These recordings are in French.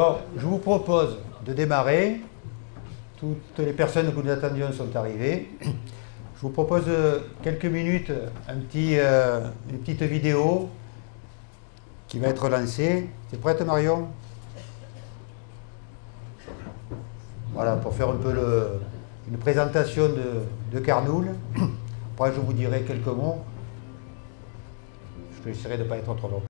Bon, je vous propose de démarrer. Toutes les personnes que nous attendions sont arrivées. Je vous propose quelques minutes, une petite vidéo qui va être lancée. T'es prête, Marion? Voilà, pour faire un peu une présentation de Carnoul. Après, je vous dirai quelques mots. Je essaierai de ne pas être trop long.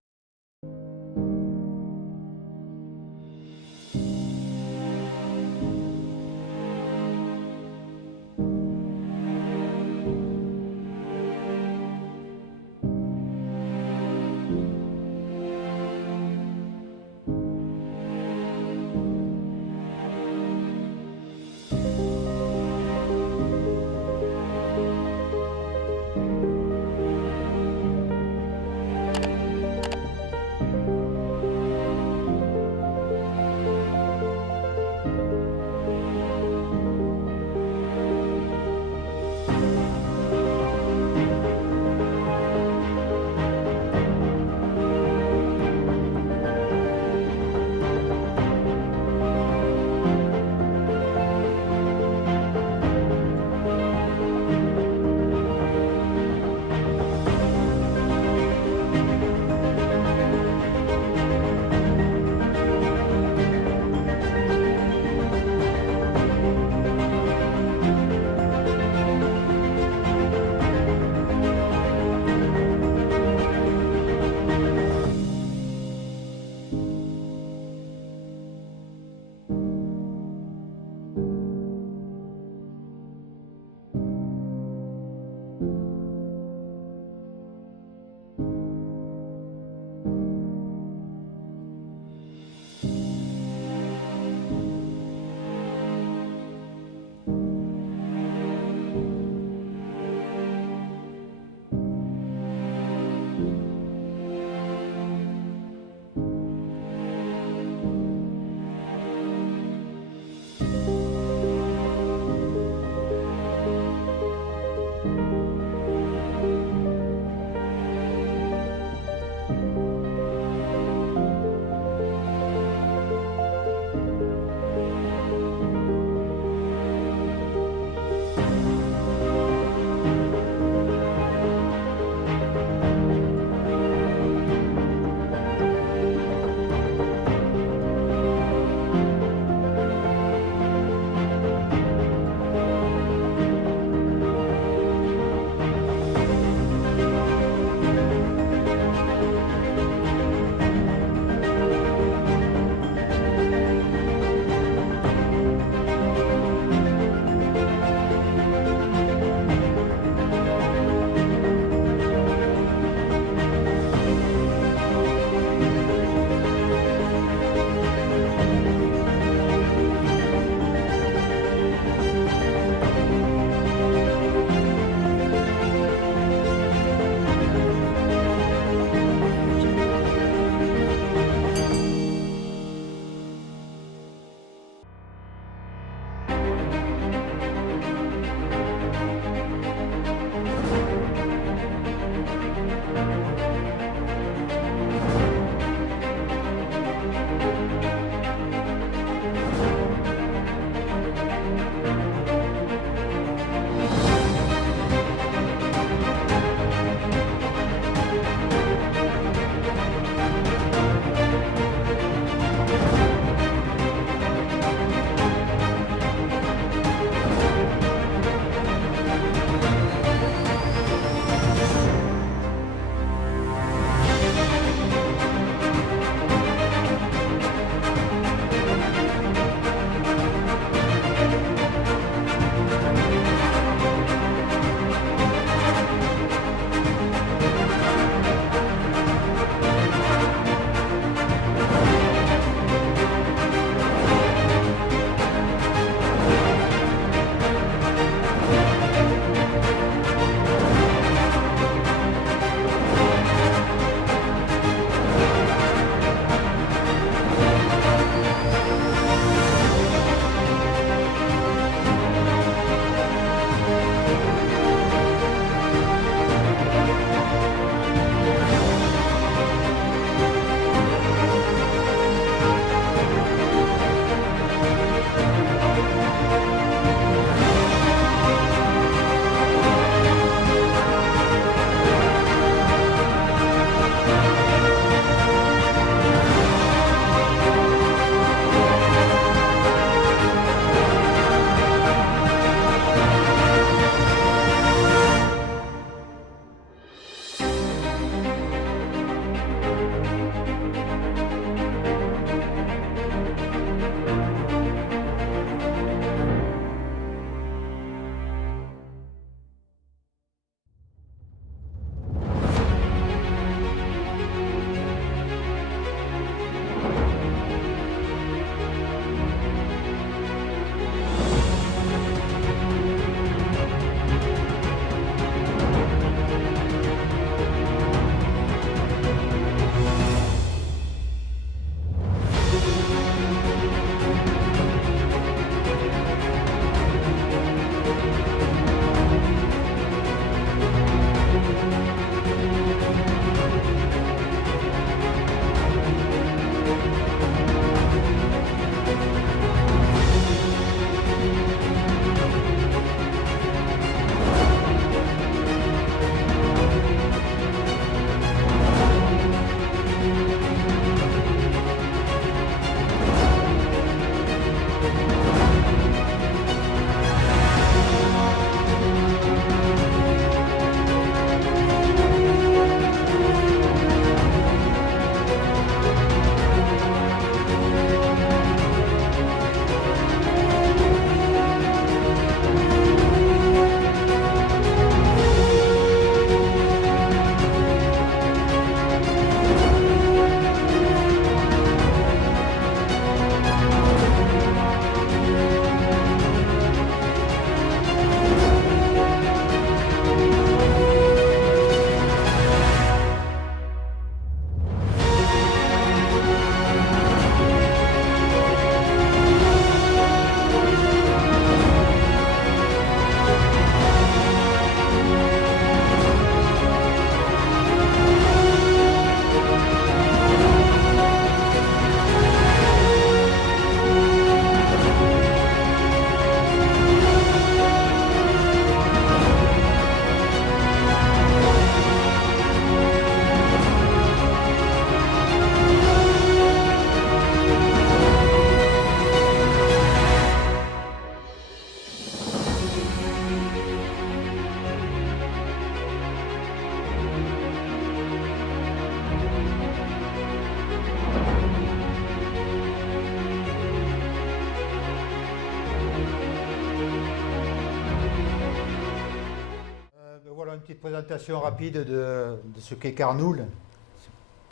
petite présentation rapide de ce qu'est Carnoules.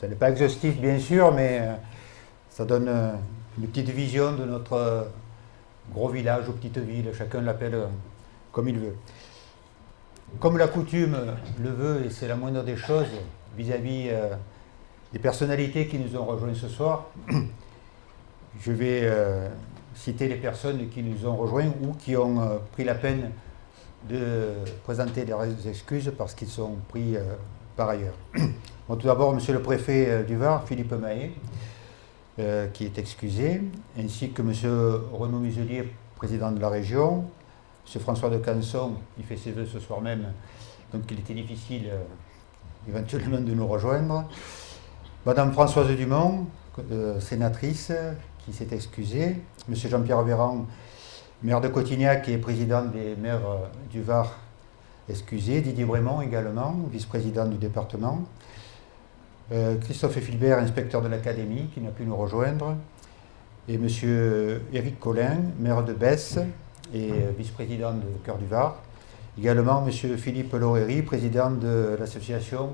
Ce n'est pas exhaustif bien sûr, mais ça donne une petite vision de notre gros village ou petite ville, chacun l'appelle comme il veut. Comme la coutume le veut, et c'est la moindre des choses vis-à-vis des personnalités qui nous ont rejoints ce soir, je vais citer les personnes qui nous ont rejoints ou qui ont pris la peine de présenter leurs excuses parce qu'ils sont pris par ailleurs. Bon, tout d'abord, monsieur le préfet du Var, Philippe Mahé, qui est excusé, ainsi que monsieur Renaud Muselier, président de la région, monsieur François de Canson, il fait ses vœux ce soir même, donc il était difficile éventuellement de nous rejoindre, madame Françoise Dumont, sénatrice, qui s'est excusée, monsieur Jean-Pierre Véran, maire de Cotignac et président des maires du Var, excusé, Didier Brémond également, vice-président du département, Christophe Filbert, inspecteur de l'académie, qui n'a pu nous rejoindre, et M. Éric Collin, maire de Besse et vice-président de Cœur du Var. Également M. Philippe Lauréry, président de l'association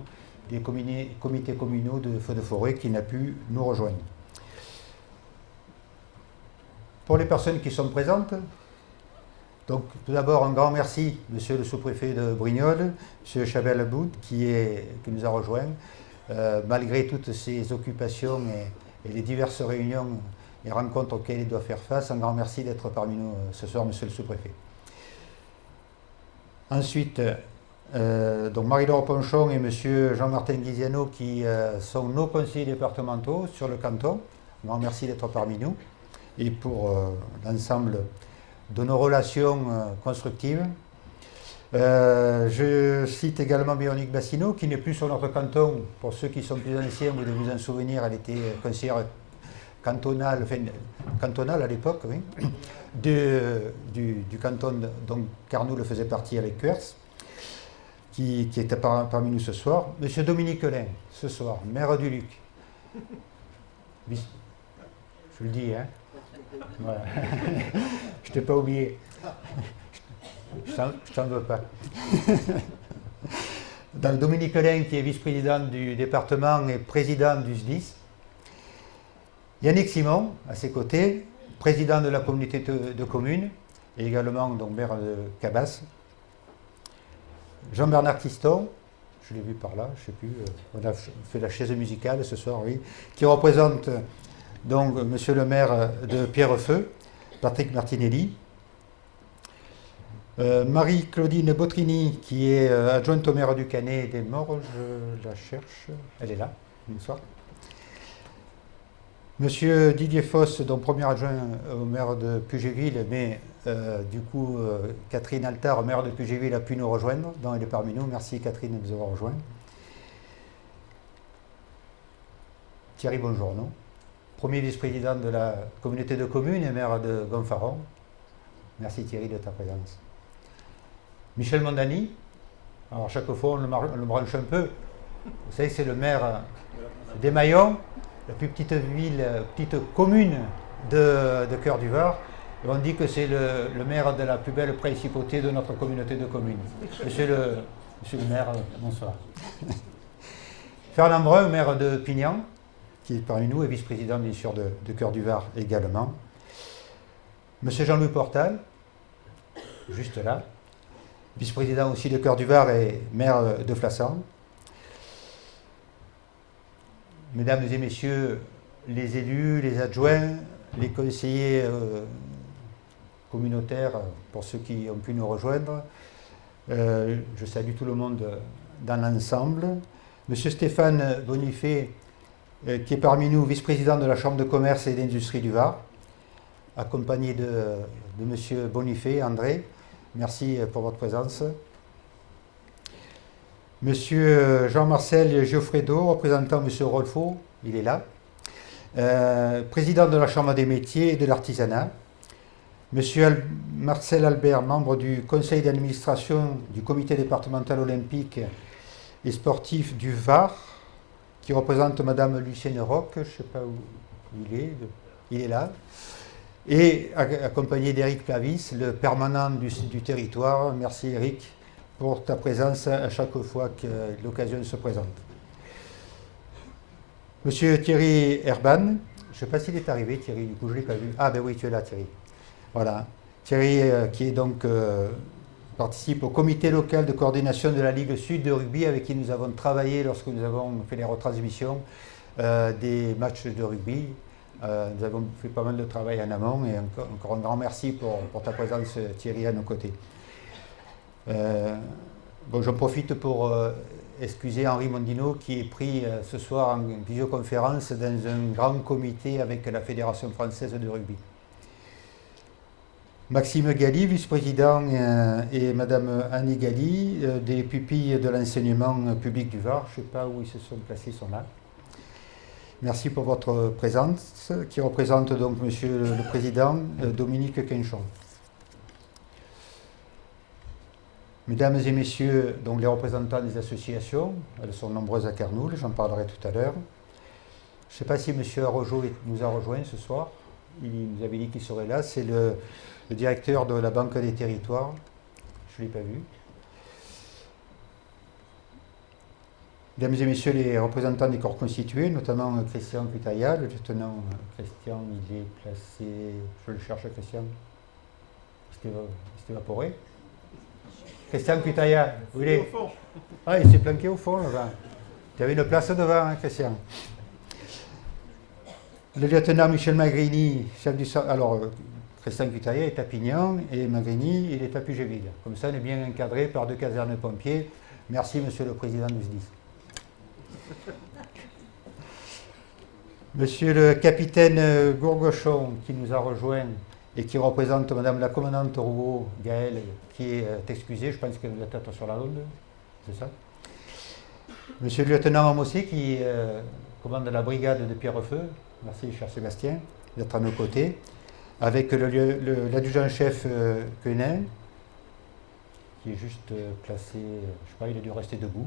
des comités communaux de feux de forêt, qui n'a pu nous rejoindre. Pour les personnes qui sont présentes, donc tout d'abord un grand merci, monsieur le sous-préfet de Brignoles, monsieur Chabel-Aboud, qui nous a rejoints. Malgré toutes ces occupations et les diverses réunions et rencontres auxquelles il doit faire face, un grand merci d'être parmi nous ce soir, monsieur le sous-préfet. Ensuite, donc Marie-Laure Ponchon et monsieur Jean-Martin Guiziano, qui sont nos conseillers départementaux sur le canton. Un grand merci d'être parmi nous et pour l'ensemble de nos relations constructives. Je cite également Véronique Bassino, qui n'est plus sur notre canton. Pour ceux qui sont plus anciens, vous devez vous en souvenir, elle était conseillère cantonale à l'époque, oui, du canton dont Carnoules faisait partie avec Cuers, qui était parmi nous ce soir. Monsieur Dominique Lin, ce soir, maire du Luc. Je le dis, hein. Voilà. Je t'ai pas oublié. Je t'en veux pas. Donc Dominique Lin, qui est vice-président du département et président du SDIS. Yannick Simon, à ses côtés, président de la communauté de communes, et également donc, maire de Cabas. Jean-Bernard Tiston, je l'ai vu par là, je ne sais plus, on a fait la chaise musicale ce soir, oui, qui représente donc monsieur le maire de Pierrefeu, Patrick Martinelli. Marie-Claudine Botrini, qui est adjointe au maire du Canet des Morts, je la cherche, elle est là, bonsoir. Monsieur Didier Foss, donc premier adjoint au maire de Puget-Ville, mais du coup Catherine Altard, maire de Puget-Ville, a pu nous rejoindre, donc elle est parmi nous, merci Catherine de nous avoir rejoints. Thierry Bonjourno, premier vice-président de la communauté de communes et maire de Gonfaron, merci Thierry de ta présence. Michel Mondani, alors chaque fois on le branche un peu, vous savez c'est le maire d'Émaillon, la plus petite ville, petite commune de Cœur du Var, et on dit que c'est le maire de la plus belle principauté de notre communauté de communes. Monsieur le maire, bonsoir. Fernand Brun, maire de Pignan, qui est parmi nous et vice-président bien sûr de Cœur du Var également. Monsieur Jean-Louis Portal, juste là, vice-président aussi de Cœur du Var et maire de Flassan. Mesdames et messieurs, les élus, les adjoints, les conseillers communautaires, pour ceux qui ont pu nous rejoindre, je salue tout le monde dans l'ensemble. Monsieur Stéphane Bonifay, qui est parmi nous, vice-président de la Chambre de commerce et d'industrie du Var, accompagné de monsieur Bonifay, André. Merci pour votre présence. Monsieur Jean-Marcel Giuffredo, représentant monsieur Rolfo, il est là. Président de la Chambre des métiers et de l'artisanat. Monsieur Marcel Albert, membre du conseil d'administration du comité départemental olympique et sportif du Var, qui représente madame Lucienne Roch, je ne sais pas où il est là. Et accompagné d'Éric Clavis, le permanent du territoire. Merci Éric pour ta présence à chaque fois que l'occasion se présente. Monsieur Thierry Herban, je ne sais pas s'il est arrivé, Thierry, du coup je ne l'ai pas vu. Ah ben oui, tu es là, Thierry. Voilà. Thierry qui est donc participe au comité local de coordination de la Ligue Sud de rugby avec qui nous avons travaillé lorsque nous avons fait les retransmissions des matchs de rugby. Nous avons fait pas mal de travail en amont et encore un grand merci pour ta présence, Thierry, à nos côtés. Bon, j'en profite pour excuser Henri Mondino qui est pris ce soir en visioconférence dans un grand comité avec la Fédération française de rugby. Maxime Galli, vice-président, et Madame Annie Galli, des pupilles de l'enseignement public du Var. Je ne sais pas où ils se sont placés, ils sont là. Merci pour votre présence, qui représente donc Monsieur le Président, Dominique Quinchon. Mesdames et Messieurs, donc les représentants des associations, elles sont nombreuses à Carnoules, j'en parlerai tout à l'heure. Je ne sais pas si Monsieur Arrojo nous a rejoint ce soir, il nous avait dit qu'il serait là, c'est le directeur de la Banque des Territoires, je ne l'ai pas vu. Mesdames et Messieurs les représentants des corps constitués, notamment Christian Cutaya, le lieutenant Christian, il est placé, je le cherche Christian, il s'est évaporé. Christian Cutaya, où il est? Ah, il s'est planqué au fond là-bas. Tu avais une place devant, hein, Christian. Le lieutenant Michel Magrini, chef du... Alors, Christian Cutaya est à Pignan et Magrini, il est à Pugéville. Comme ça, on est bien encadré par 2 casernes pompiers. Merci, Monsieur le Président du SDIS. Monsieur le capitaine Gourgochon, qui nous a rejoint et qui représente Madame la commandante Rouault, Gaëlle, qui est excusée, je pense qu'elle doit être sur la ronde, c'est ça. Monsieur le lieutenant Amossé, qui commande la brigade de Pierrefeu, merci cher Sébastien d'être à nos côtés, avec l'adjudant-chef Quenin, qui est juste placé, je ne sais pas, il a dû rester debout.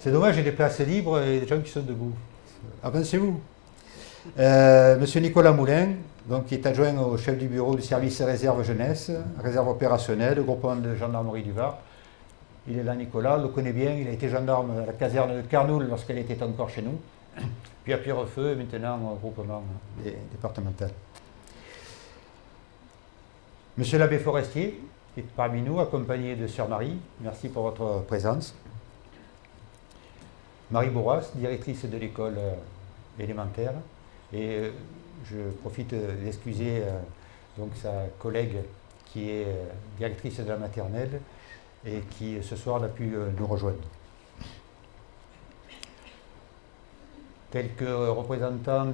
C'est dommage, il y a des places libres et des gens qui sont debout. Avancez-vous. Monsieur Nicolas Moulin, donc, qui est adjoint au chef du bureau du service réserve jeunesse, réserve opérationnelle, groupement de gendarmerie du Var. Il est là, Nicolas, on le connaît bien, il a été gendarme à la caserne de Carnoules lorsqu'elle était encore chez nous, puis à Pierrefeu et maintenant au groupement départemental. Monsieur l'abbé Forestier, qui est parmi nous, accompagné de Sœur Marie, merci pour votre présence. Marie Bourras, directrice de l'école élémentaire, et je profite d'excuser donc sa collègue qui est directrice de la maternelle et qui ce soir n'a pu nous rejoindre. Quelques représentants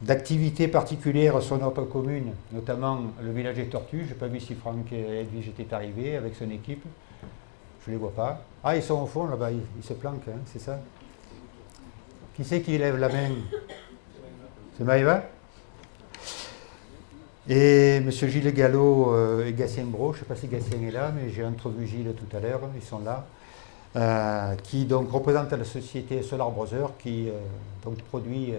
d'activités particulières sur notre commune, notamment le village des Tortues. Je n'ai pas vu si Franck et Edwige étaient arrivés avec son équipe. Je ne les vois pas. Ah, ils sont au fond là-bas, ils se planquent, hein, c'est ça? Qui c'est qui lève la main? C'est Maëva? Et M. Gilles Gallo et Gatien Bro, je ne sais pas si Gatien est là, mais j'ai entrevu Gilles tout à l'heure, ils sont là, qui donc représentent la société Solar Brother, qui donc produit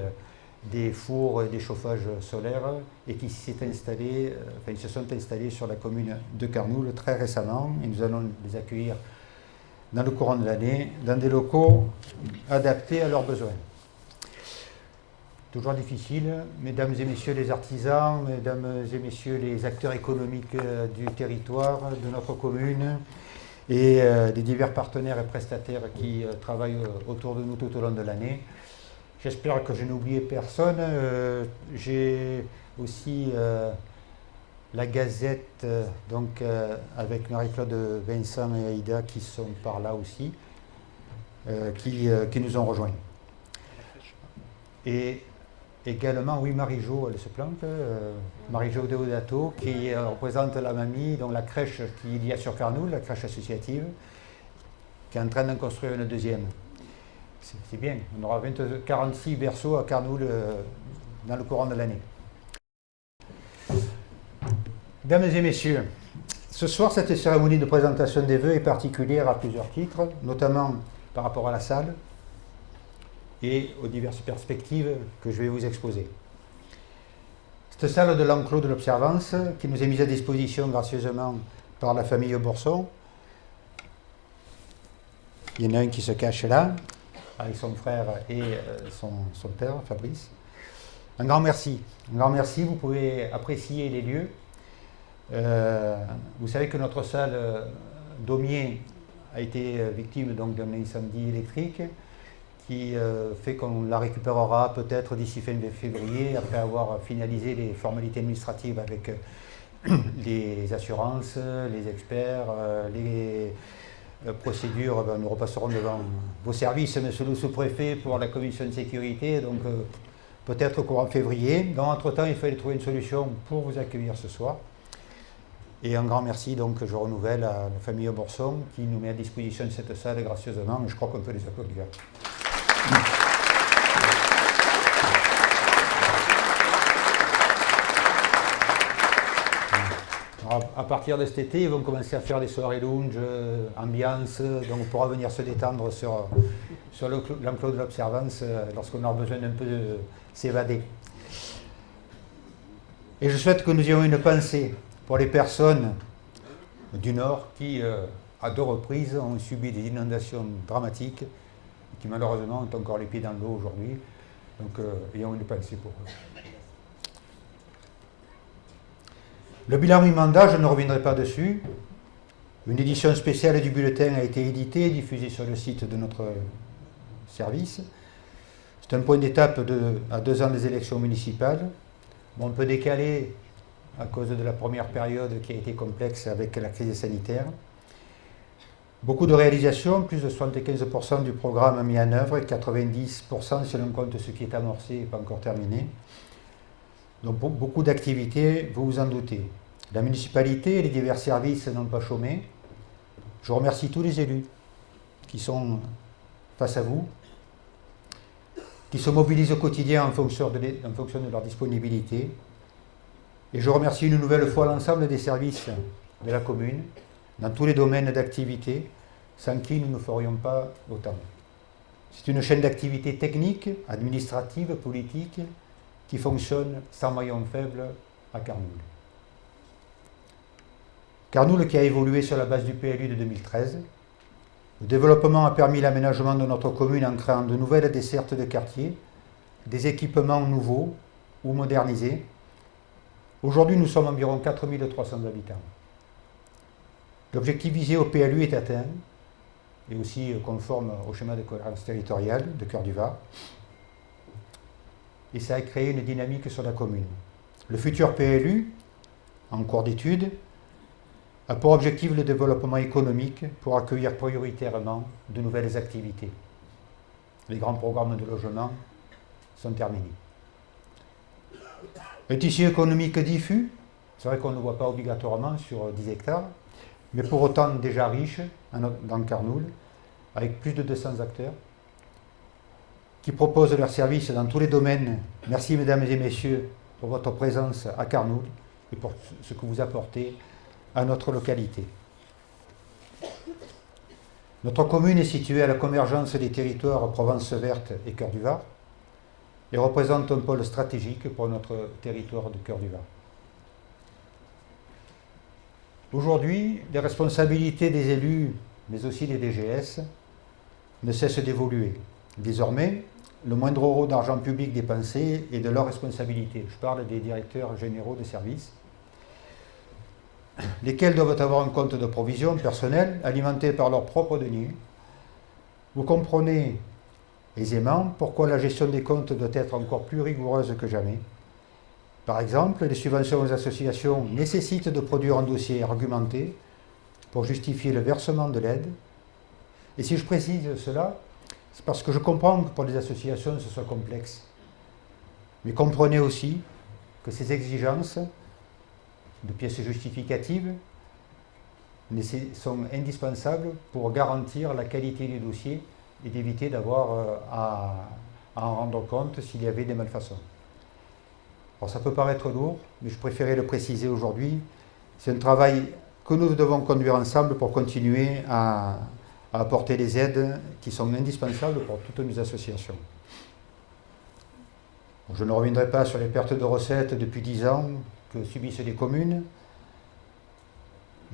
des fours et des chauffages solaires et qui s'est installé, ils se sont installés sur la commune de Carnoules très récemment et nous allons les accueillir dans le courant de l'année dans des locaux adaptés à leurs besoins. Toujours difficile, mesdames et messieurs les artisans, mesdames et messieurs les acteurs économiques du territoire, de notre commune et des divers partenaires et prestataires qui travaillent autour de nous tout au long de l'année. J'espère que je n'ai oublié personne. J'ai aussi la Gazette, donc avec Marie-Claude Vincent et Aïda qui sont par là aussi, qui nous ont rejoints. Et également, oui, Marie-Jo, elle se planque, Marie-Jo Deodato, qui représente la mamie, donc la crèche qu'il y a sur Carnoules, la crèche associative, qui est en train d'en construire une deuxième. C'est bien, on aura 46 berceaux à Carnoules dans le courant de l'année. Mesdames et messieurs, ce soir, cette cérémonie de présentation des vœux est particulière à plusieurs titres, notamment par rapport à la salle et aux diverses perspectives que je vais vous exposer. Cette salle de l'enclos de l'Observance, qui nous est mise à disposition gracieusement par la famille Bourson. Il y en a un qui se cache là, avec son frère et son père, Fabrice. Un grand merci. Un grand merci, vous pouvez apprécier les lieux. Vous savez que notre salle Daumier a été victime d'un incendie électrique qui fait qu'on la récupérera peut-être d'ici fin février, après avoir finalisé les formalités administratives avec les assurances, les experts, les procédures. Nous repasserons devant vos services, monsieur le sous-préfet, pour la commission de sécurité, donc peut-être courant février. Dans entre-temps, il fallait trouver une solution pour vous accueillir ce soir. Et un grand merci, donc, je renouvelle à la famille Bourson qui nous met à disposition de cette salle gracieusement, et je crois qu'on peut les applaudir. Alors, à partir de cet été, ils vont commencer à faire des soirées lounge, ambiance, donc on pourra venir se détendre sur l'enclos de l'Observance lorsqu'on aura besoin d'un peu de s'évader. Et je souhaite que nous ayons une pensée pour les personnes du Nord qui, à 2 reprises, ont subi des inondations dramatiques, qui malheureusement ont encore les pieds dans l'eau aujourd'hui. Donc, ayons une pensée pour eux. Le bilan mi-mandat, je ne reviendrai pas dessus. Une édition spéciale du bulletin a été éditée et diffusée sur le site de notre service. C'est un point d'étape à 2 ans des élections municipales. Bon, on peut décaler à cause de la première période qui a été complexe avec la crise sanitaire. Beaucoup de réalisations, plus de 75% du programme mis en œuvre et 90% si l'on compte ce qui est amorcé et pas encore terminé. Donc beaucoup d'activités, vous vous en doutez. La municipalité et les divers services n'ont pas chômé. Je remercie tous les élus qui sont face à vous, qui se mobilisent au quotidien en fonction de leur disponibilité. Et je remercie une nouvelle fois l'ensemble des services de la commune, dans tous les domaines d'activité, sans qui nous ne ferions pas autant. C'est une chaîne d'activité technique, administrative, politique, qui fonctionne sans maillon faible à Carnoul. Carnoul qui a évolué sur la base du PLU de 2013. Le développement a permis l'aménagement de notre commune en créant de nouvelles dessertes de quartier, des équipements nouveaux ou modernisés. Aujourd'hui, nous sommes environ 4300 habitants. L'objectif visé au PLU est atteint, et aussi conforme au schéma de cohérence territoriale de Cœur du Var. Et ça a créé une dynamique sur la commune. Le futur PLU, en cours d'étude, a pour objectif le développement économique pour accueillir prioritairement de nouvelles activités. Les grands programmes de logement sont terminés. Un tissu économique diffus, c'est vrai qu'on ne le voit pas obligatoirement sur 10 hectares, mais pour autant déjà riche dans Carnoul, avec plus de 200 acteurs, qui proposent leurs services dans tous les domaines. Merci mesdames et messieurs pour votre présence à Carnoul et pour ce que vous apportez à notre localité. Notre commune est située à la convergence des territoires Provence verte et Cœur du Var et représente un pôle stratégique pour notre territoire de Cœur du Var. Aujourd'hui, les responsabilités des élus, mais aussi des DGS, ne cessent d'évoluer. Désormais, le moindre euro d'argent public dépensé est de leur responsabilité. Je parle des directeurs généraux de services, lesquels doivent avoir un compte de provision personnel alimenté par leurs propres deniers. Vous comprenez aisément pourquoi la gestion des comptes doit être encore plus rigoureuse que jamais. Par exemple, les subventions aux associations nécessitent de produire un dossier argumenté pour justifier le versement de l'aide. Et si je précise cela, c'est parce que je comprends que pour les associations ce soit complexe. Mais comprenez aussi que ces exigences de pièces justificatives sont indispensables pour garantir la qualité du dossier et d'éviter d'avoir à en rendre compte s'il y avait des malfaçons. Alors ça peut paraître lourd, mais je préférais le préciser aujourd'hui. C'est un travail que nous devons conduire ensemble pour continuer à apporter les aides qui sont indispensables pour toutes nos associations. Je ne reviendrai pas sur les pertes de recettes depuis 10 ans que subissent les communes.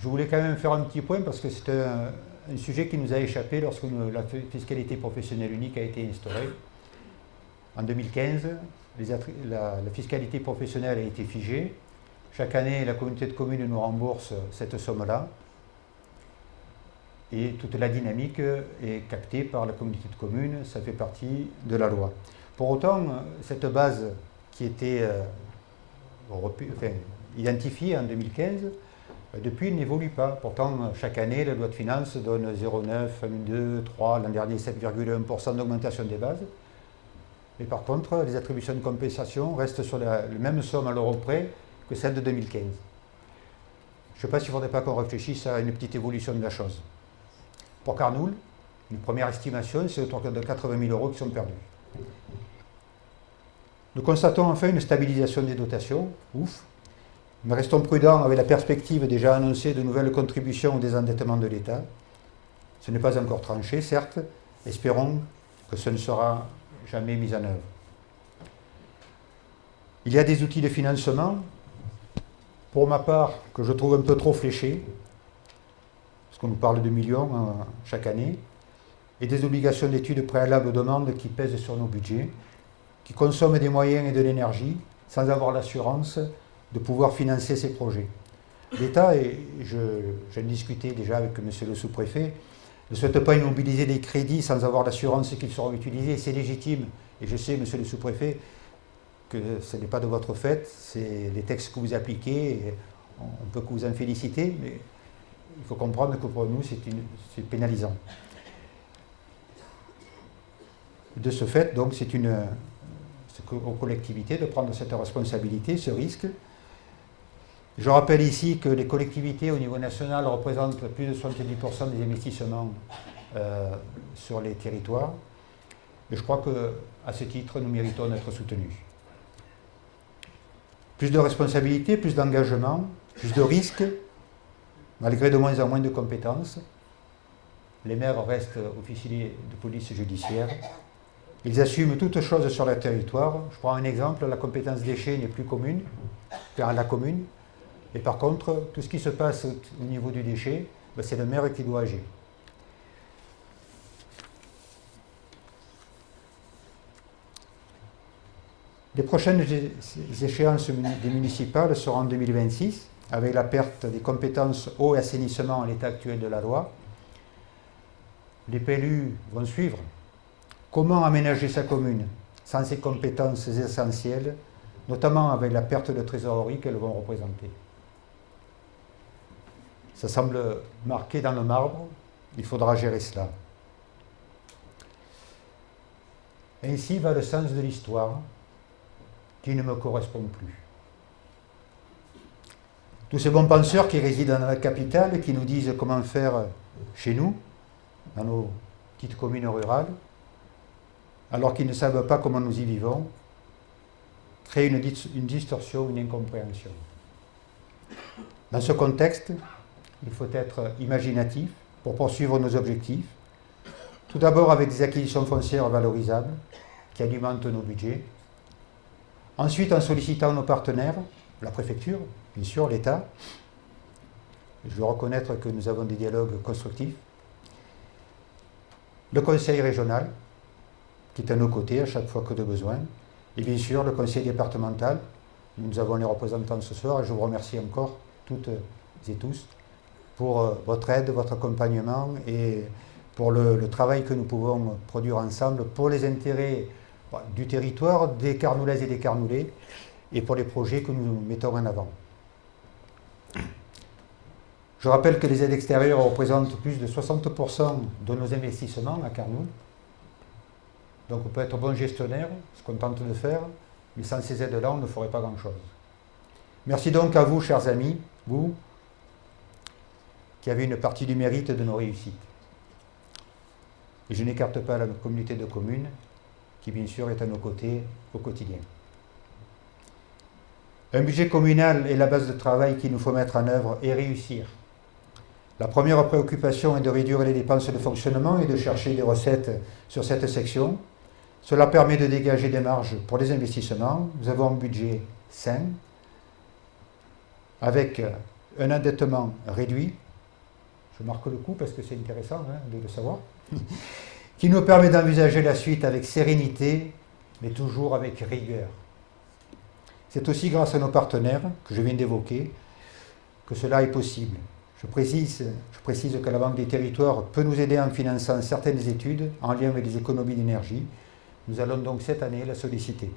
Je voulais quand même faire un petit point parce que c'est un sujet qui nous a échappé lorsque la fiscalité professionnelle unique a été instaurée. En 2015, la fiscalité professionnelle a été figée. Chaque année, la communauté de communes nous rembourse cette somme-là. Et toute la dynamique est captée par la communauté de communes, ça fait partie de la loi. Pour autant, cette base qui était identifiée en 2015, depuis, elle n'évolue pas. Pourtant, chaque année, la loi de finances donne 0,9, 1,2, 3, l'an dernier 7,1% d'augmentation des bases. Mais par contre, les attributions de compensation restent sur la même somme à l'euro près que celle de 2015. Je ne sais pas s'il ne faudrait pas qu'on réfléchisse à une petite évolution de la chose. Pour Carnoul, une première estimation, c'est autour de 80 000 euros qui sont perdus. Nous constatons enfin une stabilisation des dotations, ouf, mais restons prudents avec la perspective déjà annoncée de nouvelles contributions au désendettement de l'État. Ce n'est pas encore tranché, certes, espérons que ce ne sera jamais mis en œuvre. Il y a des outils de financement, pour ma part, que je trouve un peu trop fléchés, parce qu'on nous parle de millions chaque année, et des obligations d'études préalables aux demandes qui pèsent sur nos budgets, qui consomment des moyens et de l'énergie sans avoir l'assurance de pouvoir financer ces projets. L'État, et je discutais déjà avec monsieur le sous-préfet, ne souhaite pas immobiliser des crédits sans avoir l'assurance qu'ils seront utilisés. C'est légitime, et je sais, monsieur le sous-préfet, que ce n'est pas de votre fait, c'est les textes que vous appliquez, et on peut que vous en féliciter, mais il faut comprendre que pour nous, c'est pénalisant. De ce fait, donc, c'est aux collectivités de prendre cette responsabilité, ce risque. Je rappelle ici que les collectivités au niveau national représentent plus de 70% des investissements sur les territoires. Et je crois qu'à ce titre, nous méritons d'être soutenus. Plus de responsabilités, plus d'engagement, plus de risques, malgré de moins en moins de compétences. Les maires restent officiers de police judiciaire. Ils assument toutes choses sur leur territoire. Je prends un exemple, la compétence déchets n'est plus commune, à la commune. Et par contre, tout ce qui se passe au niveau du déchet, c'est le maire qui doit agir. Les prochaines échéances des municipales seront en 2026, avec la perte des compétences eau et assainissement en l'état actuel de la loi. Les PLU vont suivre. Comment aménager sa commune sans ces compétences essentielles, notamment avec la perte de trésorerie qu'elles vont représenter? Ça semble marqué dans le marbre, il faudra gérer cela. Ainsi va le sens de l'histoire, qui ne me correspond plus. Tous ces bons penseurs qui résident dans la capitale, qui nous disent comment faire chez nous, dans nos petites communes rurales, alors qu'ils ne savent pas comment nous y vivons, créent une distorsion, une incompréhension. Dans ce contexte, il faut être imaginatif pour poursuivre nos objectifs. Tout d'abord avec des acquisitions foncières valorisables qui alimentent nos budgets. Ensuite en sollicitant nos partenaires, la préfecture, bien sûr, l'État. Je dois reconnaître que nous avons des dialogues constructifs. Le conseil régional, qui est à nos côtés à chaque fois que de besoin. Et bien sûr le conseil départemental. Nous avons les représentants ce soir et je vous remercie encore toutes et tous pour votre aide, votre accompagnement et pour le travail que nous pouvons produire ensemble pour les intérêts du territoire, des Carnoulaises et des Carnoulais et pour les projets que nous mettons en avant. Je rappelle que les aides extérieures représentent plus de 60% de nos investissements à Carnoul. Donc on peut être bon gestionnaire, ce qu'on tente de faire, mais sans ces aides-là, on ne ferait pas grand-chose. Merci donc à vous, chers amis, vous, qui avez une partie du mérite de nos réussites. Et je n'écarte pas la communauté de communes, qui bien sûr est à nos côtés au quotidien. Un budget communal est la base de travail qu'il nous faut mettre en œuvre et réussir. La première préoccupation est de réduire les dépenses de fonctionnement et de chercher des recettes sur cette section. Cela permet de dégager des marges pour les investissements. Nous avons un budget sain, avec un endettement réduit. Je marque le coup parce que c'est intéressant de le savoir. Qui nous permet d'envisager la suite avec sérénité, mais toujours avec rigueur. C'est aussi grâce à nos partenaires, que je viens d'évoquer, que cela est possible. Je précise que la Banque des Territoires peut nous aider en finançant certaines études en lien avec les économies d'énergie. Nous allons donc cette année la solliciter.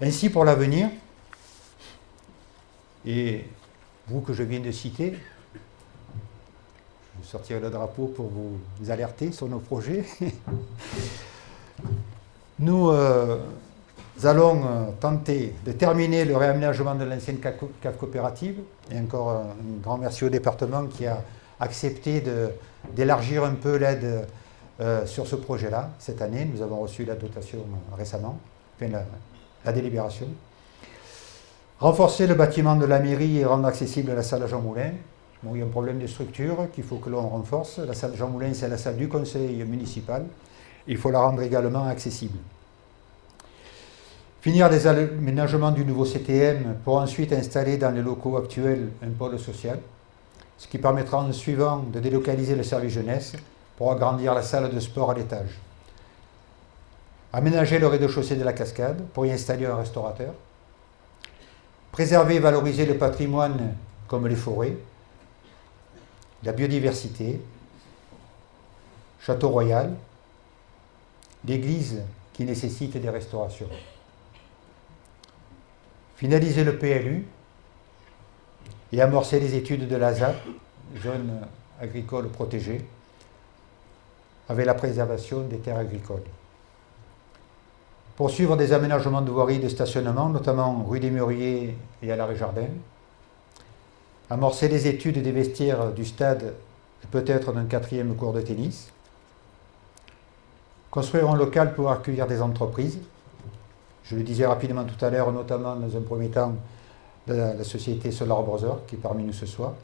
Ainsi, pour l'avenir, et vous que je viens de citer, je sortirai le drapeau pour vous alerter sur nos projets. Nous allons tenter de terminer le réaménagement de l'ancienne cave coopérative. Et encore un grand merci au département qui a accepté d'élargir un peu l'aide sur ce projet-là. Cette année, nous avons reçu la dotation récemment, enfin la délibération. Renforcer le bâtiment de la mairie et rendre accessible la salle Jean Moulin. Bon, il y a un problème de structure qu'il faut que l'on renforce. La salle Jean Moulin, c'est la salle du conseil municipal. Il faut la rendre également accessible. Finir les aménagements du nouveau CTM pour ensuite installer dans les locaux actuels un pôle social, ce qui permettra en suivant de délocaliser le service jeunesse pour agrandir la salle de sport à l'étage. Aménager le rez-de-chaussée de la cascade pour y installer un restaurateur. Préserver et valoriser le patrimoine comme les forêts, la biodiversité, Château Royal, l'église qui nécessite des restaurations. Finaliser le PLU et amorcer les études de la ZAP, zone agricole protégée, avec la préservation des terres agricoles. Poursuivre des aménagements de voiries de stationnement, notamment rue des Mûriers et à l'Arrêt Jardin. Amorcer les études des vestiaires du stade et peut-être d'un 4e cours de tennis. Construire un local pour accueillir des entreprises. Je le disais rapidement tout à l'heure, notamment dans un premier temps de la société Solar Brother qui est parmi nous ce soir.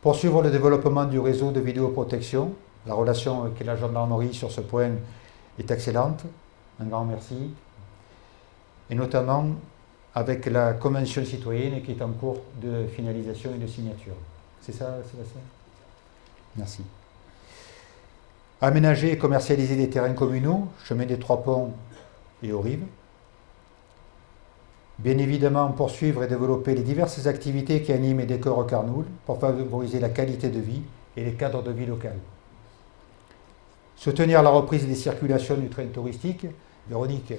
Poursuivre le développement du réseau de vidéoprotection. La relation avec la gendarmerie sur ce point est excellente. Un grand merci. Et notamment avec la Convention citoyenne qui est en cours de finalisation et de signature. C'est ça, Sébastien ? Merci. Aménager et commercialiser des terrains communaux, chemin des Trois Ponts et aux rives. Bien évidemment, poursuivre et développer les diverses activités qui animent et décorent Carnoul pour favoriser la qualité de vie et les cadres de vie local. Soutenir la reprise des circulations du train touristique. Véronique, il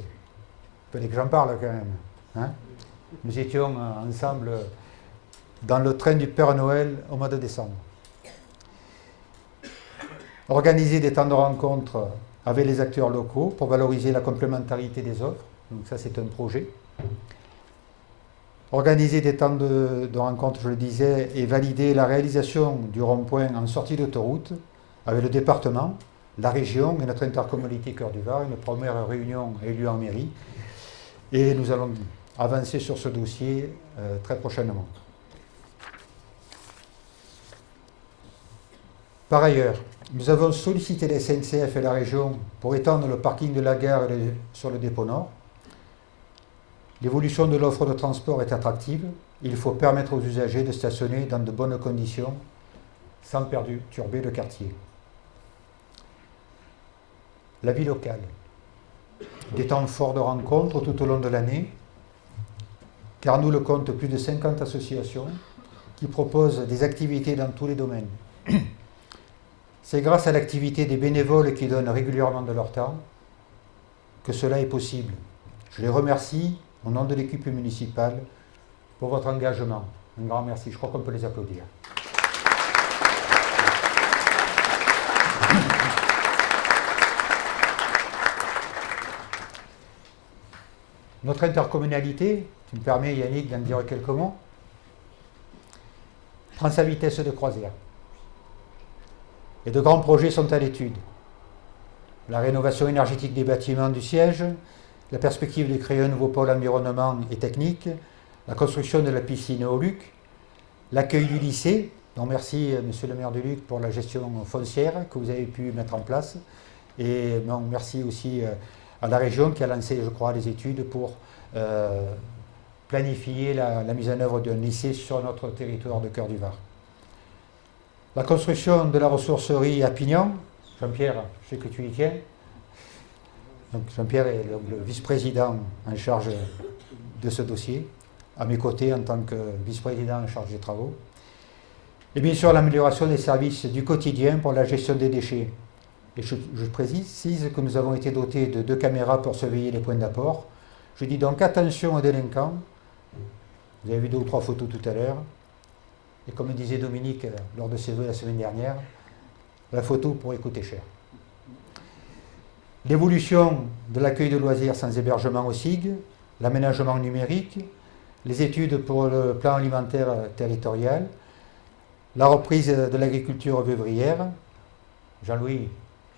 fallait que j'en parle quand même. Hein ? Nous étions ensemble dans le train du Père Noël au mois de décembre. Organiser des temps de rencontre avec les acteurs locaux pour valoriser la complémentarité des offres. Donc ça, c'est un projet. Organiser des temps de rencontre, je le disais, et valider la réalisation du rond-point en sortie d'autoroute avec le département, la région et notre intercommunalité Cœur du Var. Une première réunion a eu lieu en mairie. Et nous allons avancer sur ce dossier très prochainement. Par ailleurs, nous avons sollicité la SNCF et la région pour étendre le parking de la gare sur le dépôt nord. L'évolution de l'offre de transport est attractive. Il faut permettre aux usagers de stationner dans de bonnes conditions sans perturber le quartier. La vie locale. Des temps forts de rencontres tout au long de l'année. Carnoul compte plus de 50 associations qui proposent des activités dans tous les domaines. C'est grâce à l'activité des bénévoles qui donnent régulièrement de leur temps que cela est possible. Je les remercie au nom de l'équipe municipale pour votre engagement. Un grand merci. Je crois qu'on peut les applaudir. Notre intercommunalité, tu me permets Yannick d'en dire quelques mots, prend sa vitesse de croisière. Et de grands projets sont à l'étude. La rénovation énergétique des bâtiments du siège, la perspective de créer un nouveau pôle environnement et technique, la construction de la piscine au Luc, l'accueil du lycée, donc merci Monsieur le maire de Luc pour la gestion foncière que vous avez pu mettre en place, Et non, merci aussi à la région qui a lancé, je crois, les études pour planifier la mise en œuvre d'un lycée sur notre territoire de Cœur du Var. La construction de la ressourcerie à Pignan, Jean-Pierre, je sais que tu y tiens. Donc Jean-Pierre est le vice-président en charge de ce dossier, à mes côtés en tant que vice-président en charge des travaux. Et bien sûr l'amélioration des services du quotidien pour la gestion des déchets. Et je précise que nous avons été dotés de 2 caméras pour surveiller les points d'apport. Je dis donc attention aux délinquants. Vous avez vu 2 ou 3 photos tout à l'heure. Et comme disait Dominique lors de ses vœux la semaine dernière, la photo pourrait coûter cher. L'évolution de l'accueil de loisirs sans hébergement au SIG, l'aménagement numérique, les études pour le plan alimentaire territorial, la reprise de l'agriculture vivrière. Jean-Louis,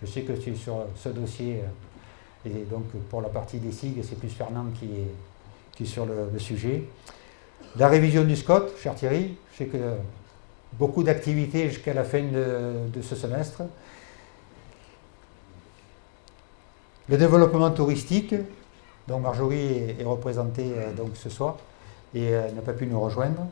je sais que tu es sur ce dossier, et donc pour la partie des SIG, c'est plus Fernand qui est sur le sujet. La révision du SCOT, cher Thierry, je sais que beaucoup d'activités jusqu'à la fin de ce semestre. Le développement touristique, donc Marjorie est représentée donc ce soir et n'a pas pu nous rejoindre.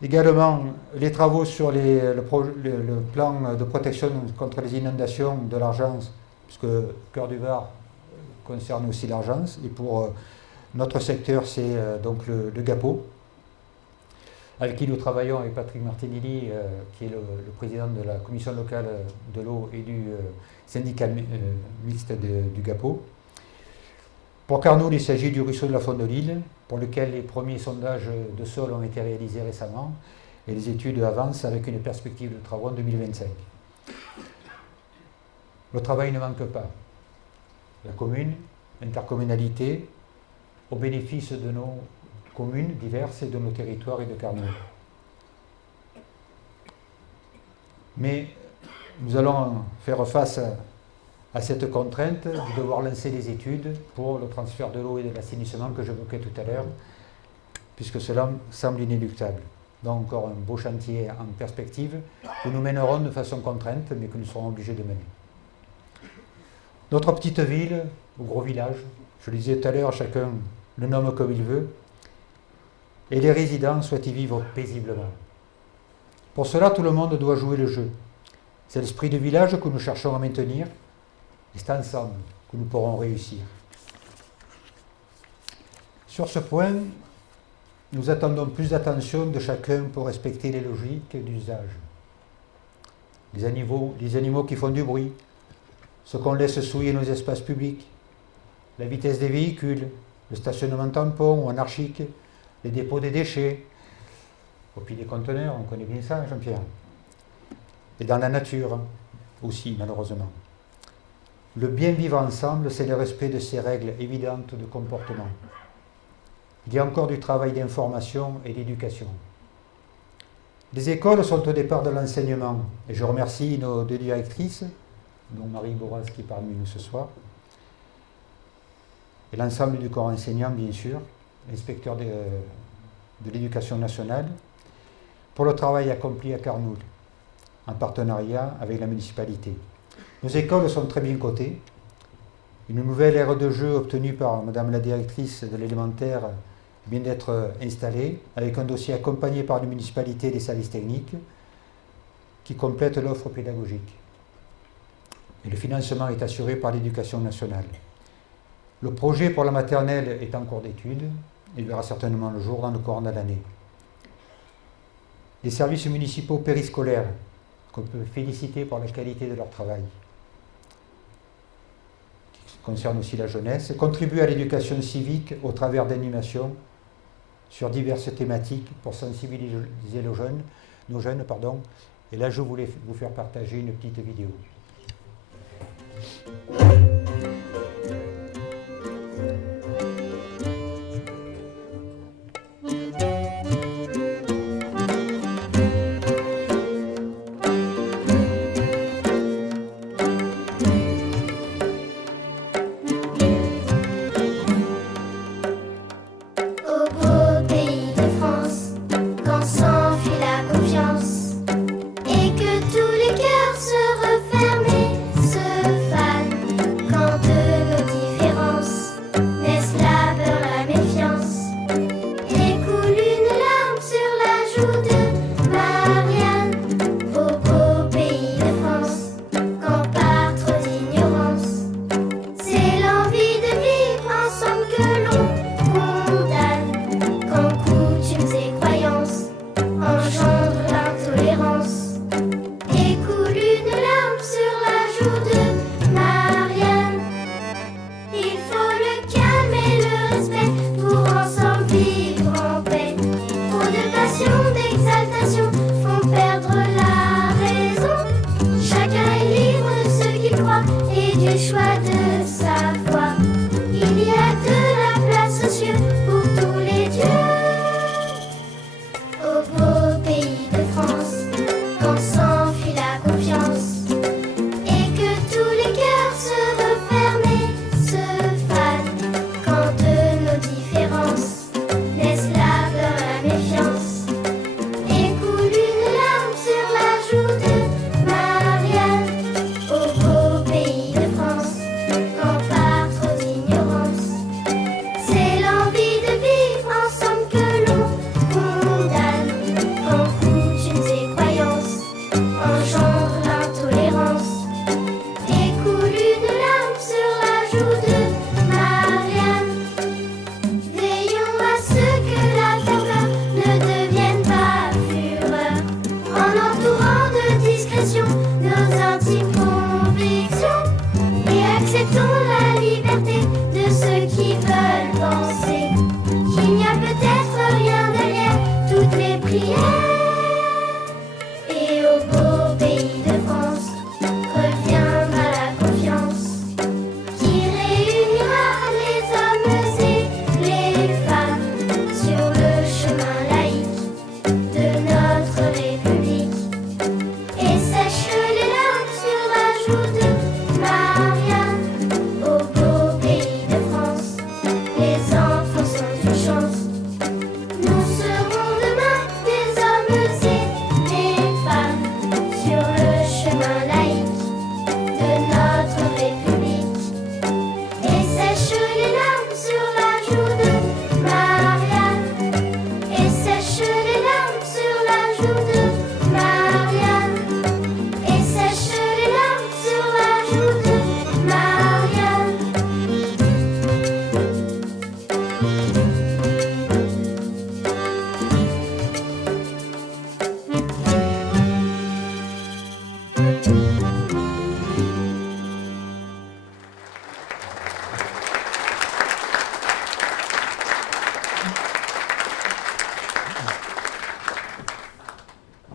Également, les travaux sur le plan de protection contre les inondations de l'Argence, puisque Cœur du Var concerne aussi l'Argence, et pour notre secteur, c'est donc le GAPO, avec qui nous travaillons avec Patrick Martinelli, qui est le président de la commission locale de l'eau et du syndicat mixte du GAPO. Pour Carnoul, il s'agit du ruisseau de la Font de l'Île, pour lequel les premiers sondages de sol ont été réalisés récemment, et les études avancent avec une perspective de travaux en 2025. Le travail ne manque pas. La commune, l'intercommunalité, au bénéfice de nos communes diverses et de nos territoires et de Carnoul. Mais nous allons faire face à cette contrainte de devoir lancer les études pour le transfert de l'eau et de l'assainissement que j'évoquais tout à l'heure, puisque cela semble inéluctable. Donc encore un beau chantier en perspective que nous mènerons de façon contrainte, mais que nous serons obligés de mener. Notre petite ville, ou gros village, je le disais tout à l'heure, chacun le nomme comme il veut, et les résidents souhaitent y vivre paisiblement. Pour cela, tout le monde doit jouer le jeu. C'est l'esprit de village que nous cherchons à maintenir, et c'est ensemble que nous pourrons réussir. Sur ce point, nous attendons plus d'attention de chacun pour respecter les logiques d'usage. Les animaux qui font du bruit, ce qu'on laisse souiller nos espaces publics, la vitesse des véhicules, le stationnement tampon ou anarchique, les dépôts des déchets, au pied des conteneurs, on connaît bien ça, Jean-Pierre. Et dans la nature aussi, malheureusement. Le bien vivre ensemble, c'est le respect de ces règles évidentes de comportement. Il y a encore du travail d'information et d'éducation. Les écoles sont au départ de l'enseignement, et je remercie nos 2 directrices, dont Marie Boras qui est parmi nous ce soir, et l'ensemble du corps enseignant, bien sûr, l'inspecteur de l'éducation nationale, pour le travail accompli à Carnoul, en partenariat avec la municipalité. Nos écoles sont très bien cotées. Une nouvelle aire de jeu obtenue par Madame la directrice de l'élémentaire vient d'être installée, avec un dossier accompagné par la municipalité et les services techniques, qui complète l'offre pédagogique. Et le financement est assuré par l'éducation nationale. Le projet pour la maternelle est en cours d'étude et verra certainement le jour dans le courant de l'année. Les services municipaux périscolaires, qu'on peut féliciter pour la qualité de leur travail, qui concerne aussi la jeunesse, contribuent à l'éducation civique au travers d'animations sur diverses thématiques pour sensibiliser nos jeunes. Et là, je voulais vous faire partager une petite vidéo. Et que tous les cœurs se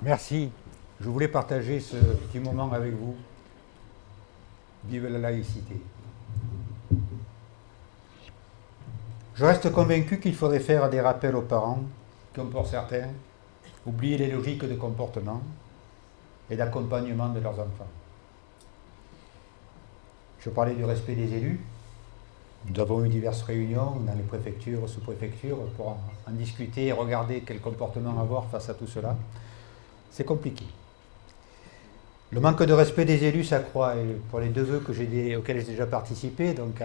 Merci. Je voulais partager ce petit moment avec vous. Vive la laïcité. Je reste convaincu qu'il faudrait faire des rappels aux parents qui ont pour certains oublié les logiques de comportement et d'accompagnement de leurs enfants. Je parlais du respect des élus. Nous avons eu diverses réunions dans les préfectures, sous-préfectures, pour en discuter et regarder quel comportement avoir face à tout cela. C'est compliqué. Le manque de respect des élus s'accroît. Et pour les deux vœux auxquels j'ai déjà participé, donc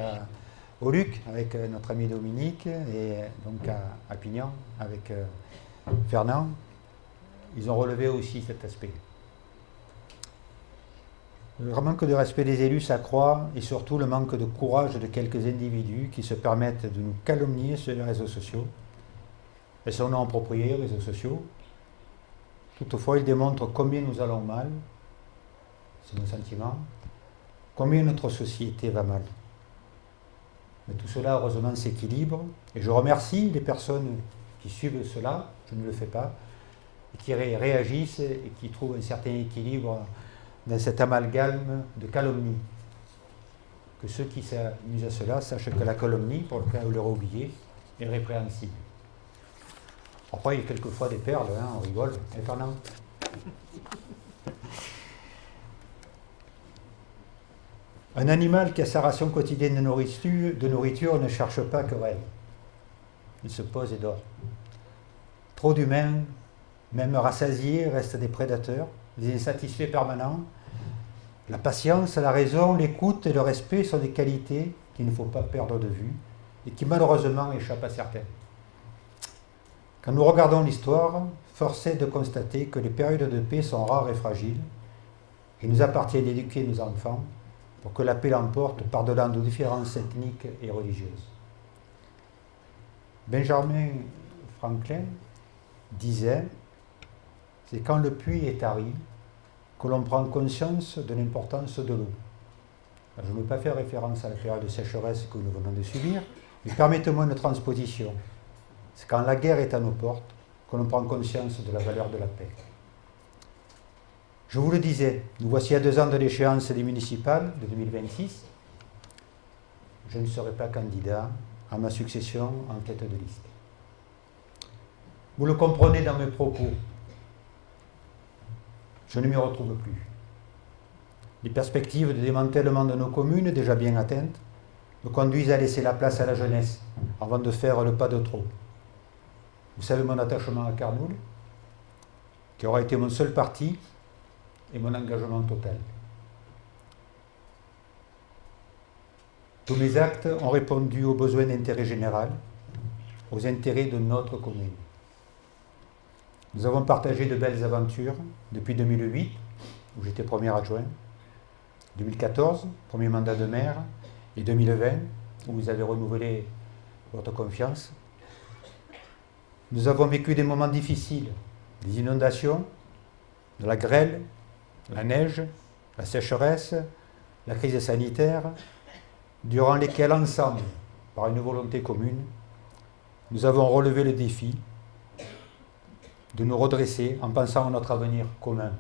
au Luc avec notre ami Dominique et donc à Pignan avec Fernand, ils ont relevé aussi cet aspect. Le manque de respect des élus s'accroît et surtout le manque de courage de quelques individus qui se permettent de nous calomnier sur les réseaux sociaux. Et son nom approprié, réseaux sociaux. Toutefois, ils démontrent combien nous allons mal, c'est mon sentiment, combien notre société va mal. Mais tout cela, heureusement, s'équilibre. Et je remercie les personnes qui suivent cela, je ne le fais pas, et qui réagissent et qui trouvent un certain équilibre dans cet amalgame de calomnie. Que ceux qui s'amusent à cela sachent que la calomnie, pour le cas où l'aurait oublié, est répréhensible. Après, il y a quelquefois des perles, hein, on rigole. Et Fernand ? Un animal qui a sa ration quotidienne de nourriture ne cherche pas querelle. Il se pose et dort. Trop d'humains, même rassasiés, restent des prédateurs, des insatisfaits permanents. La patience, la raison, l'écoute et le respect sont des qualités qu'il ne faut pas perdre de vue et qui malheureusement échappent à certains. Quand nous regardons l'histoire, force est de constater que les périodes de paix sont rares et fragiles. Il nous appartient d'éduquer nos enfants pour que la paix l'emporte par-delà nos différences ethniques et religieuses. Benjamin Franklin disait « C'est quand le puits est tari que l'on prend conscience de l'importance de l'eau. » Je ne veux pas faire référence à la période de sécheresse que nous venons de subir, mais permettez-moi une transposition. C'est quand la guerre est à nos portes que l'on prend conscience de la valeur de la paix. Je vous le disais, nous voici à 2 ans de l'échéance des municipales de 2026. Je ne serai pas candidat à ma succession en tête de liste. Vous le comprenez dans mes propos. Je ne m'y retrouve plus. Les perspectives de démantèlement de nos communes, déjà bien atteintes, me conduisent à laisser la place à la jeunesse avant de faire le pas de trop. Vous savez mon attachement à Carnoul, qui aura été mon seul parti et mon engagement total. Tous mes actes ont répondu aux besoins d'intérêt général, aux intérêts de notre commune. Nous avons partagé de belles aventures depuis 2008, où j'étais premier adjoint, 2014, premier mandat de maire, et 2020, où vous avez renouvelé votre confiance. Nous avons vécu des moments difficiles, des inondations, de la grêle, la neige, la sécheresse, la crise sanitaire, durant lesquelles ensemble, par une volonté commune, nous avons relevé le défi de nous redresser en pensant à notre avenir commun.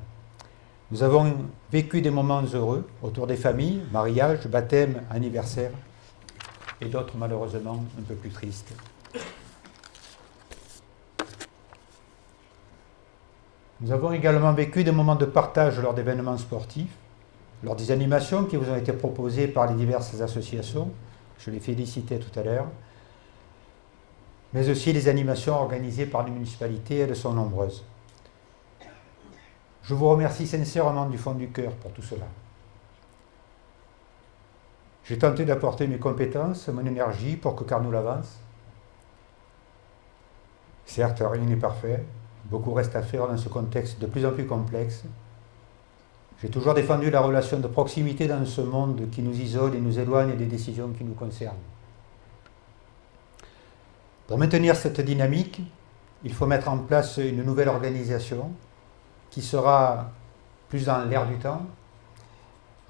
Nous avons vécu des moments heureux autour des familles, mariages, baptêmes, anniversaires, et d'autres malheureusement un peu plus tristes. Nous avons également vécu des moments de partage lors d'événements sportifs, lors des animations qui vous ont été proposées par les diverses associations, je les félicitais tout à l'heure, mais aussi les animations organisées par les municipalités, elles sont nombreuses. Je vous remercie sincèrement du fond du cœur pour tout cela. J'ai tenté d'apporter mes compétences, mon énergie pour que Carnoul avance. Certes, rien n'est parfait, beaucoup reste à faire dans ce contexte de plus en plus complexe. J'ai toujours défendu la relation de proximité dans ce monde qui nous isole et nous éloigne des décisions qui nous concernent. Pour maintenir cette dynamique, il faut mettre en place une nouvelle organisation qui sera plus dans l'air du temps,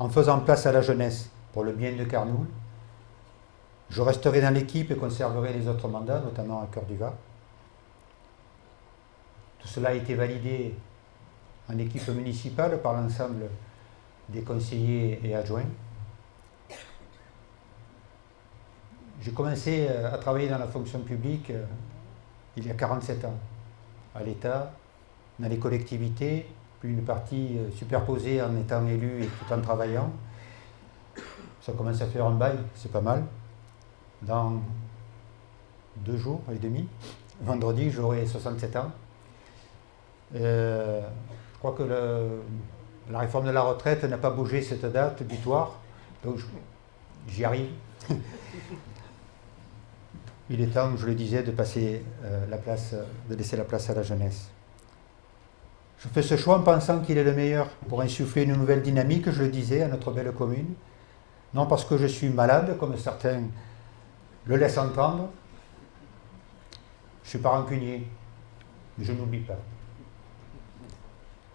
en faisant place à la jeunesse pour le bien de Carnoul. Je resterai dans l'équipe et conserverai les autres mandats, notamment à Cœur du Var. Tout cela a été validé en équipe municipale par l'ensemble des conseillers et adjoints. J'ai commencé à travailler dans la fonction publique il y a 47 ans, à l'État, dans les collectivités, puis une partie superposée en étant élu et tout en travaillant. Ça commence à faire un bail, c'est pas mal. Dans 2 jours et demi, vendredi, j'aurai 67 ans. Je crois que la réforme de la retraite n'a pas bougé cette date butoir, donc j'y arrive. Il est temps, je le disais, de passer de laisser la place à la jeunesse. Je fais ce choix en pensant qu'il est le meilleur pour insuffler une nouvelle dynamique, je le disais, à notre belle commune. Non parce que je suis malade, comme certains le laissent entendre. Je ne suis pas rancunier, mais je n'oublie pas.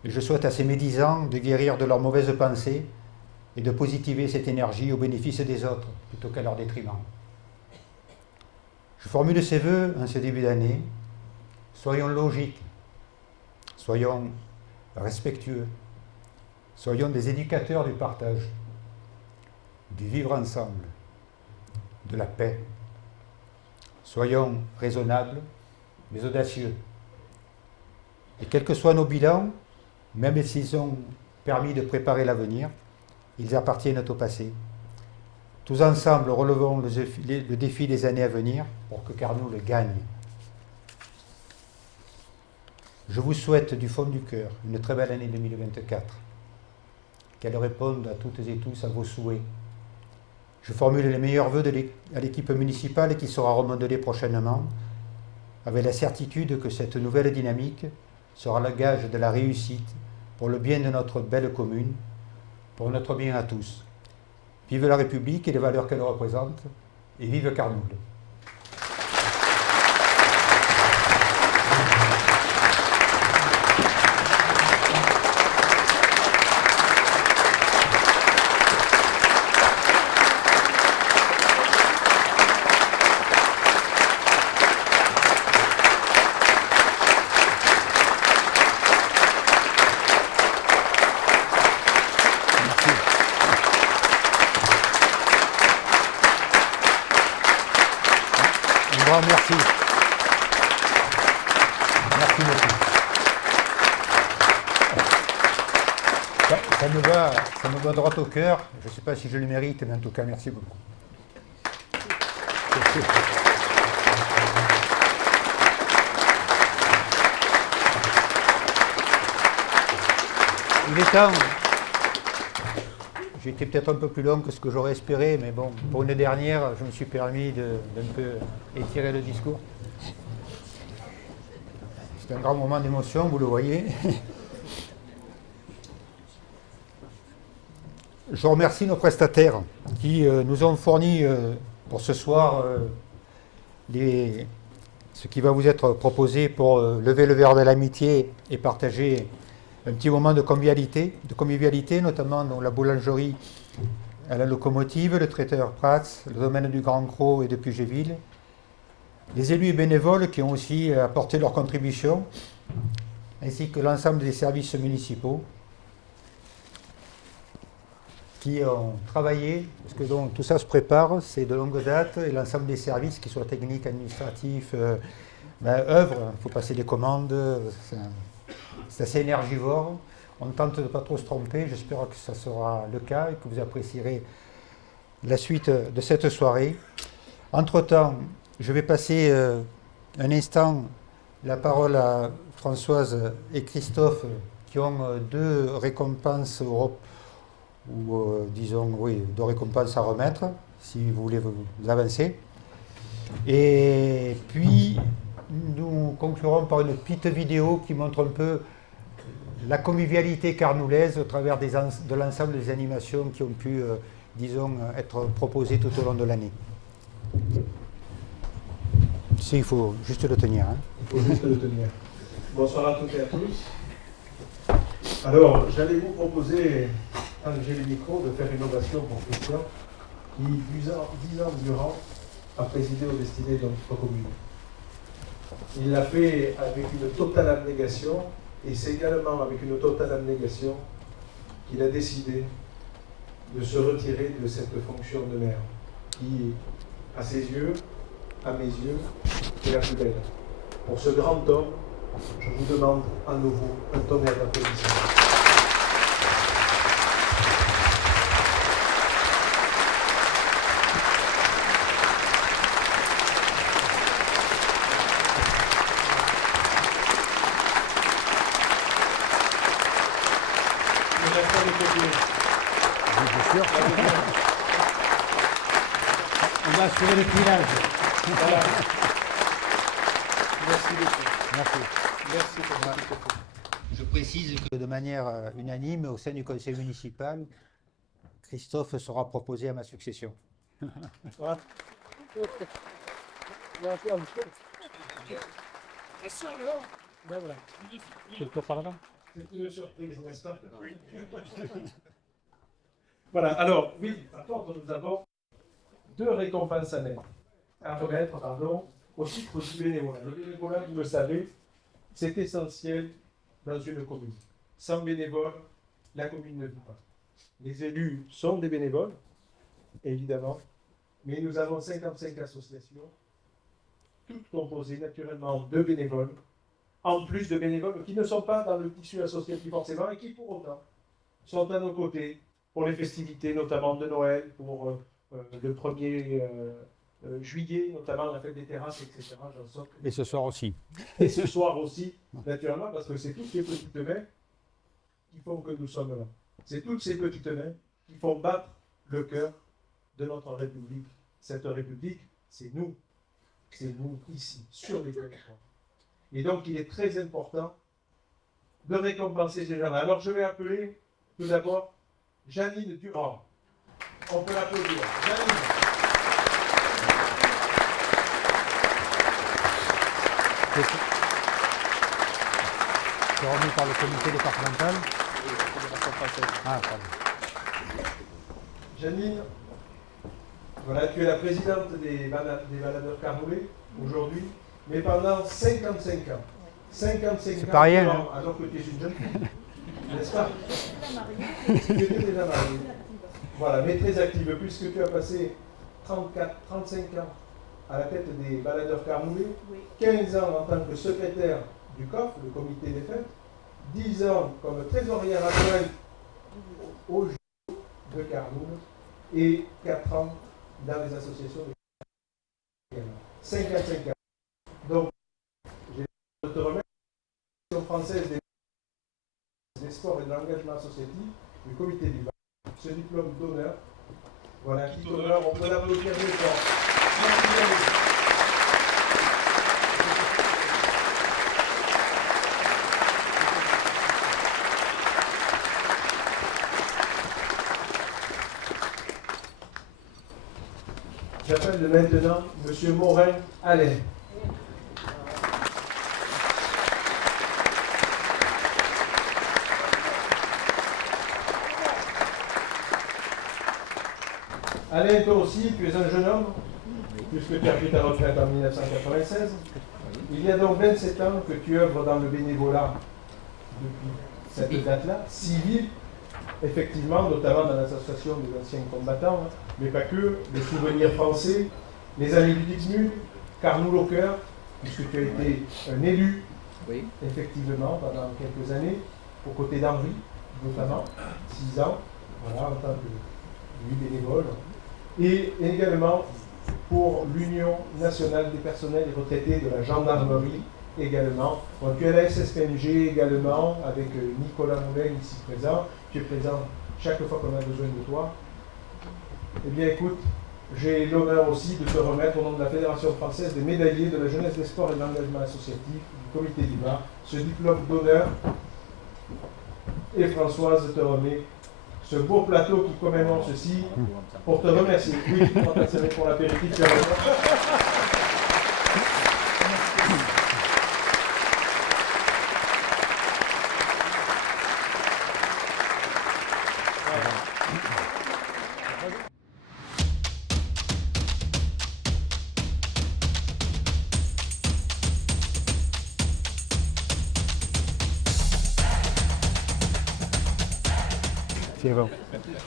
Et je souhaite à ces médisants de guérir de leurs mauvaises pensées et de positiver cette énergie au bénéfice des autres, plutôt qu'à leur détriment. Je formule ces vœux en ce début d'année. Soyons logiques, soyons respectueux, soyons des éducateurs du partage, du vivre ensemble, de la paix. Soyons raisonnables, mais audacieux. Et quels que soient nos bilans, même s'ils ont permis de préparer l'avenir, ils appartiennent au passé. Tous ensemble, relevons le défi des années à venir pour que Carnoul le gagne. Je vous souhaite du fond du cœur une très belle année 2024, qu'elle réponde à toutes et tous à vos souhaits. Je formule les meilleurs vœux à l'équipe municipale qui sera remodelée prochainement, avec la certitude que cette nouvelle dynamique sera le gage de la réussite pour le bien de notre belle commune, pour notre bien à tous. Vive la République et les valeurs qu'elle représente, et vive Carnoul. Merci. Merci beaucoup. Ça me va droit au cœur. Je ne sais pas si je le mérite, mais en tout cas, merci beaucoup. Il est temps. J'ai été peut-être un peu plus long que ce que j'aurais espéré, mais bon, pour une dernière, je me suis permis d'un peu étirer le discours. C'est un grand moment d'émotion, vous le voyez. Je remercie nos prestataires qui nous ont fourni pour ce soir ce qui va vous être proposé pour lever le verre de l'amitié et partager un petit moment de convivialité, notamment dans la boulangerie à la locomotive, le traiteur Prats, le domaine du Grand Cros et de Pugéville, les élus et bénévoles qui ont aussi apporté leur contribution, ainsi que l'ensemble des services municipaux qui ont travaillé, parce que donc, tout ça se prépare, c'est de longue date, et l'ensemble des services, qu'ils soient techniques, administratifs, œuvrent, il faut passer des commandes, c'est assez énergivore. On tente de ne pas trop se tromper. J'espère que ça sera le cas et que vous apprécierez la suite de cette soirée. Entre-temps, je vais passer un instant la parole à Françoise et Christophe qui ont 2 récompenses deux récompenses à remettre, si vous voulez vous avancer. Et puis, nous conclurons par une petite vidéo qui montre un peu la convivialité carnoulaise au travers de l'ensemble des animations qui ont pu, être proposées tout au long de l'année. Il faut juste le tenir. Hein. Il faut juste le tenir. Bonsoir à toutes et à tous. Alors, j'allais vous proposer, tant que j'ai le micro, de faire une ovation pour Christian, qui, 10 ans durant, a présidé aux destinées de notre commune. Il l'a fait avec une totale abnégation Et c'est également avec une totale abnégation qu'il a décidé de se retirer de cette fonction de maire, qui, à ses yeux, à mes yeux, est la plus belle. Pour ce grand homme, je vous demande à nouveau un tonnerre d'applaudissements. On va assurer le filage. Voilà. Merci beaucoup. Merci. Merci pour tout ce fait. Je précise que de manière unanime, au sein du conseil municipal, Christophe sera proposé à ma succession. Voilà. Quelque part là. C'est une surprise, n'est-ce pas? Voilà, alors, oui, par contre, nous avons deux récompenses à remettre, au titre du bénévolat. Le bénévolat, vous le savez, c'est essentiel dans une commune. Sans bénévoles, la commune ne vit pas. Les élus sont des bénévoles, évidemment, mais nous avons 55 associations, toutes composées naturellement de bénévoles, en plus de bénévoles qui ne sont pas dans le tissu associatif forcément et qui pour autant sont à nos côtés pour les festivités, notamment de Noël, pour le 1er juillet, notamment la fête des terrasses, etc. Et ce soir aussi. Et ce soir aussi, naturellement, parce que c'est toutes ces petites mains qui font que nous sommes là. C'est toutes ces petites mains qui font battre le cœur de notre République. Cette République, c'est nous ici, sur les territoires. Et donc, il est très important de récompenser ces gens-là. Alors, je vais appeler tout d'abord Janine Durand. On peut l'applaudir. Janine. C'est remis par le comité départemental. Ah, pardon. Janine, voilà, tu es la présidente des baladeurs camoulés aujourd'hui, mais pendant 55 ans. 55 ans, pas rien, alors que tu es une jeune fille, n'est-ce pas? Tu étais déjà mariée. Voilà, mais très active, puisque tu as passé 35 ans à la tête des baladeurs camoulés, 15 ans en tant que secrétaire du COF, le comité des fêtes, 10 ans comme trésorière adjointe au JO de Carmoul et 4 ans dans les associations de 55 ans. Donc, je te remercie l'Association française des sports et de l'engagement associatif du comité du Var, ce diplôme d'honneur. Voilà, qui d'honneur, on peut l'applaudir très fort. J'appelle maintenant M. Morin Alain. Alain, toi aussi, tu es un jeune homme, puisque tu as pris ta retraite en 1996. Il y a donc 27 ans que tu œuvres dans le bénévolat depuis cette date-là, civil, effectivement, notamment dans l'association des anciens combattants, mais pas que, les souvenirs français, les amis du Dixmude, Carmoul au cœur, puisque tu as été un élu, effectivement, pendant quelques années, aux côtés d'Henri, notamment, 6 ans, voilà, en tant que bénévole, et également pour l'Union nationale des personnels et retraités de la gendarmerie, également. Donc, tu es à la SSPNG également, avec Nicolas Moulin ici présent. Tu es présent chaque fois qu'on a besoin de toi. Eh bien, écoute, j'ai l'honneur aussi de te remettre au nom de la Fédération française des médaillés de la jeunesse des sports et de l'engagement associatif du comité du Var, ce diplôme d'honneur. Et Françoise te remet ce beau plateau qui commémore ceci pour te remercier. Oui, on va passer pour l'apéritif. C'est bon.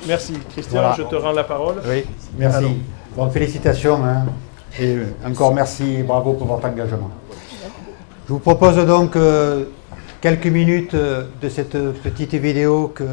Merci. Christian, Voilà. je te rends la parole. Oui, merci. Alors. Bon, félicitations. Hein. Et encore merci et bravo pour votre engagement. Je vous propose donc quelques minutes de cette petite vidéo que